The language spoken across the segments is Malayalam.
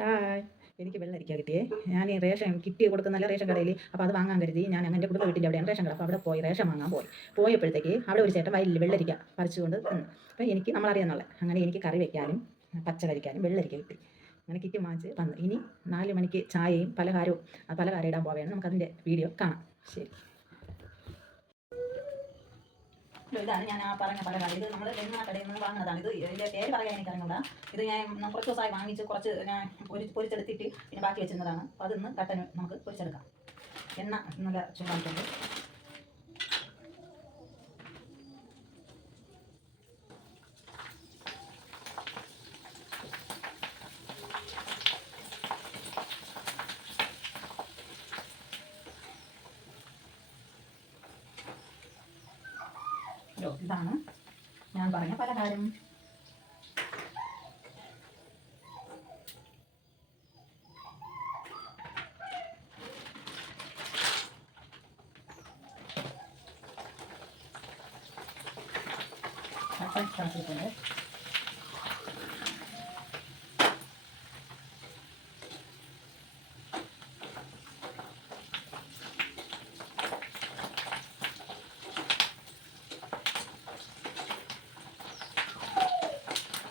ഹായ്. എനിക്ക് വെള്ളരിക്ക കിട്ടിയേ. ഞാൻ ഈ റേഷൻ കിറ്റ് കൊടുക്കുന്നല്ല റേഷൻ കടയിൽ. അപ്പോൾ അത് വാങ്ങാൻ കരുതി ഞാൻ എൻ്റെ കുടുംബ വീട്ടിൻ്റെ അവിടെയാണ് റേഷൻ കട. അപ്പോൾ അവിടെ പോയി റേഷൻ വാങ്ങാൻ പോയി. പോയപ്പോഴത്തേക്ക് അവിടെ ഒരു ചേട്ടൻ വയലിൽ വെള്ളരിക്ക പറിച്ചുകൊണ്ട് തന്നു. അപ്പോൾ എനിക്ക് നമ്മളറിയാന്നുള്ള അങ്ങനെ എനിക്ക് കറി വയ്ക്കാനും പച്ച കഴിക്കാനും വെള്ളരിക്ക കിട്ടി. അങ്ങനെ കിറ്റ് വാങ്ങിച്ച് വന്നു. ഇനി 4 മണിക്ക് ചായയും പലഹാരവും പലഹാരം ഇടാൻ പോവുകയാണ്. നമുക്കതിൻ്റെ വീഡിയോ കാണാം. ശരി. ഇതാണ് ഞാൻ ആ പറഞ്ഞ പലഹാരം. ഇത് നമ്മൾ എണ്ണ കടയിൽ നിന്ന് വാങ്ങുന്നതാണ്. ഇത് ഇതിൻ്റെ പേര് പറയാൻ എനിക്കറിഞ്ഞൂടാ. ഇത് ഞാൻ കുറച്ച് ദിവസമായി വാങ്ങിച്ച് കുറച്ച് ഞാൻ പൊരിച്ചെടുത്തിട്ട് പിന്നെ ബാക്കി വെച്ചിരുന്നതാണ്. അപ്പോൾ അതിന്ന് കട്ടന് നമുക്ക് പൊരിച്ചെടുക്കാം. എണ്ണ നല്ല ചൂടായിട്ടുണ്ട്. ഇതാണ് ഞാൻ പറഞ്ഞ പലഹാരം.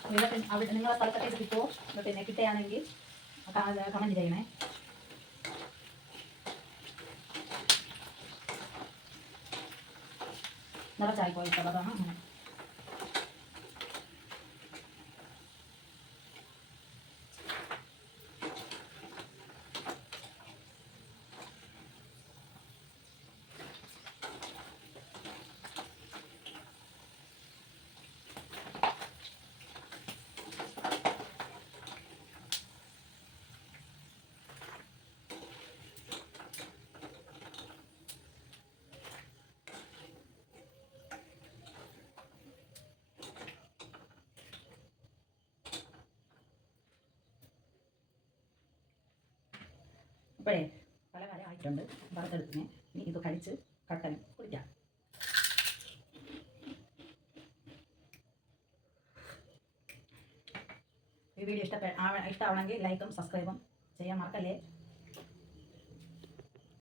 ിട്ടുണ്ട് അവിടെ നിങ്ങളെ സ്ഥലത്തൊക്കെ ഇത് കിട്ടുമോ? പിന്നെ കിട്ടുകയാണെങ്കിൽ കമൻറ്റ് ചെയ്യണേ. നിറച്ചായി പോയിട്ടുള്ളത് അതാണ് അങ്ങനെ. ഇപ്പോഴേ പലഹാരം ആയിട്ടുണ്ട്. വറുത്തെടുത്തിന് ഇനി ഇത് കഴിച്ച് കട്ടനും കുടിക്കാം. ഈ വീഡിയോ ഇഷ്ടമാവണമെങ്കിൽ ലൈക്കും സബ്സ്ക്രൈബും ചെയ്യാൻ മറക്കല്ലേ.